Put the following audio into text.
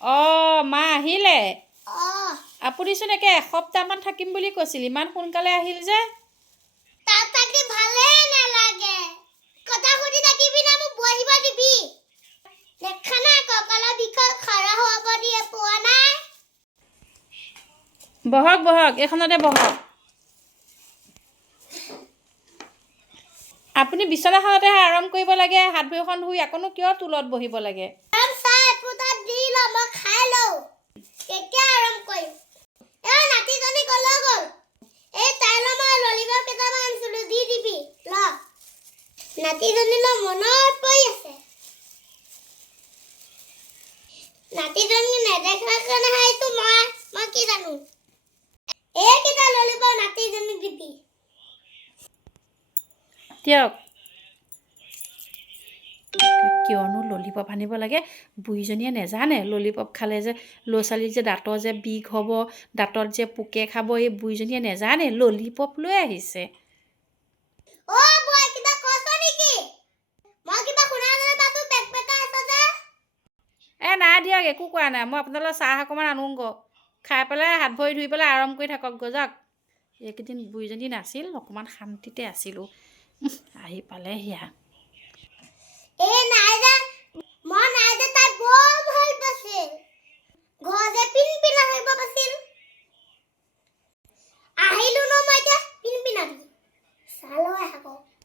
মা আহিলে অ' আপুনিচোন একে এসপ্তাহমান থাকিম বুলি কৈছিল ইমান সোনকালে আহিল যে তাত থাকি ভালে নালাগে কথা সুধি থাকিবি না মোক বহিব দিবি দেখা নাই কঁকালৰ বিষত খাৰা হ'ব দিয়ে পোৱা নাই বহক বহক এইখনতে বহক আপুনি বিচনাখনতেহে আৰাম কৰিব লাগে হাত ভৰিখন ধুই আকনো কিয় তুলত বহিব লাগে চাই পুতাত দি ল মই খাই লওঁ কেতিয়া আৰাম কৰিম নাতিজনী কলৈ গ'ল এই তাইলৈ মই ললিপপ কেইটামান আনিছিলোঁ দি দিবি ল নাতিজনীলৈ মনত পৰি আছে নাতিজনী নেদেখাৰ কাৰণে সেইটো মই কি জানো এইকেইটা ললিপপ নাতিজনী দিবি দিয়ক কিয়নো ললিপপ আনিব লাগে বুঢ়ীজনীয়ে নেজানে ললিপপ খালে যে ল'ৰা ছোৱালীৰ যে দাঁতৰ যে বিষ হ'ব দাঁতত যে পোকে খাব এই বুঢ়ীজনীয়ে নেজানে ললিপপ লৈ আহিছে বয় কিবা কৈছ নেকি মই কিবা শুনা নাপাতো পেকপেকা আছে যে নাই দিয়ক একো কোৱা নাই মই আপোনালোকৰ চাহ অকণমান আনোগৈ খাই পেলাই হাত ভৰি ধুই পেলাই আৰাম কৰি থাকক যাওক এইকেইদিন বুঢ়ীজনী নাছিল অকণমান শান্তিতে আছিলোঁ আহি পালেহি নাই যে মই নাই যে তাই বৰ ভাল পাইছিল ঘৰতে পিন আহিব পাইছিল আহিলো ন মই এতিয়া পিন চালৈ আহক